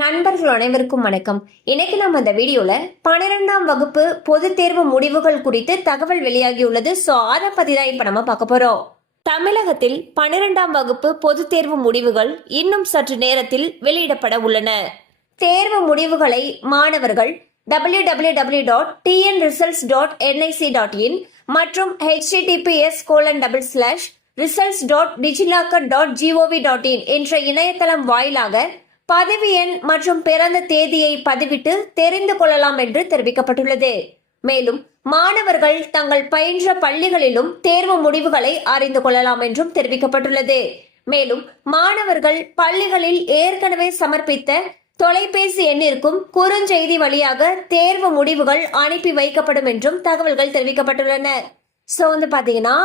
நண்பர்கள் அனைவருக்கும் வணக்கம். இன்னைக்கு நம்ம இந்த வீடியோல 12ஆம் வகுப்பு பொதுத் தேர்வு முடிவுகள் குறித்து தகவல் வெளியாகியுள்ளது. சோ அதை பத்தி தான் இப்ப நம்ம பார்க்க போறோம். தமிழகத்தில் 12ஆம் வகுப்பு பொதுத் தேர்வு முடிவுகள் இன்னும் சற்று நேரத்தில் வெளியிடப்பட உள்ளன. தேர்வு முடிவுகளை மாணவர்கள் www.tnresults.nic.in மற்றும் https://results.digilocker.gov.in என்ற இணையதளம் வாயிலாக பதவி எண் மற்றும் பிறந்த தேதியை பதிவிட்டு தெரிந்து கொள்ளலாம் என்று தெரிவிக்கப்பட்டுள்ளது. மேலும் மாணவர்கள் தங்கள் பயின்ற பள்ளிகளிலும் தேர்வு முடிவுகளை அறிந்து கொள்ளலாம் என்றும் தெரிவிக்கப்பட்டுள்ளது. மேலும் மாணவர்கள் பள்ளிகளில் ஏற்கனவே சமர்ப்பித்த தொலைபேசி எண்ணிற்கும் குறுஞ்செய்தி வழியாக தேர்வு முடிவுகள் அனுப்பி வைக்கப்படும் என்றும் தகவல்கள் தெரிவிக்கப்பட்டுள்ளன. சோ பாத்தீங்கன்னா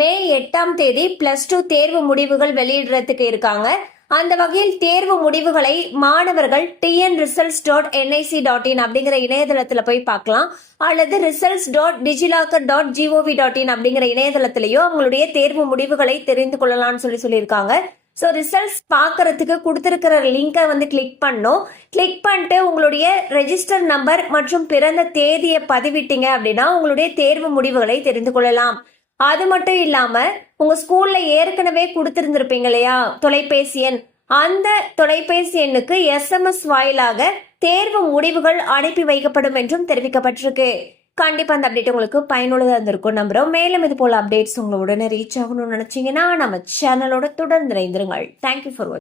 மே 8ஆம் தேதி +2 தேர்வு முடிவுகள் வெளியிடுறதுக்கு இருக்காங்க. அந்த வகையில் தேர்வு முடிவுகளை மாணவர்கள் tnresults.nic.in அப்படிங்கிற இணையதளத்துல போய் பார்க்கலாம், அல்லது results.digilocker.gov.in அப்படிங்கிற இணையதளத்திலேயோ அவங்களுடைய தேர்வு முடிவுகளை தெரிந்து கொள்ளலாம்னு சொல்லியிருக்காங்க. ஸோ ரிசல்ட்ஸ் பார்க்கறதுக்கு கொடுத்துருக்கிற லிங்கை கிளிக் பண்ணணும். கிளிக் பண்ணிட்டு உங்களுடைய ரெஜிஸ்டர் நம்பர் மற்றும் பிறந்த தேதியை பதிவிட்டீங்க அப்படின்னா உங்களுடைய தேர்வு முடிவுகளை தெரிந்து கொள்ளலாம். அது மட்டும் இல்லாம உங்க ஸ்கூல்ல ஏற்கனவே கொடுத்திருந்திருப்பீங்க இல்லையா தொலைபேசி எண், அந்த தொலைபேசி எண்ணுக்கு SMS வாயிலாக தேர்வு முடிவுகள் அனுப்பி வைக்கப்படும் என்றும் தெரிவிக்கப்பட்டிருக்கு. கண்டிப்பா அந்த அப்டேட் உங்களுக்கு பயனுள்ளதா இருந்திருக்கும் நம்புறோம். மேலும் இது போல அப்டேட்ஸ் உங்களை உடனே ரீச் ஆகணும்னு நினைச்சீங்கன்னா நம்ம சேனலோட தொடர்ந்து இணைந்திருங்கள். தேங்க்யூ ஃபார் வாட்சிங்.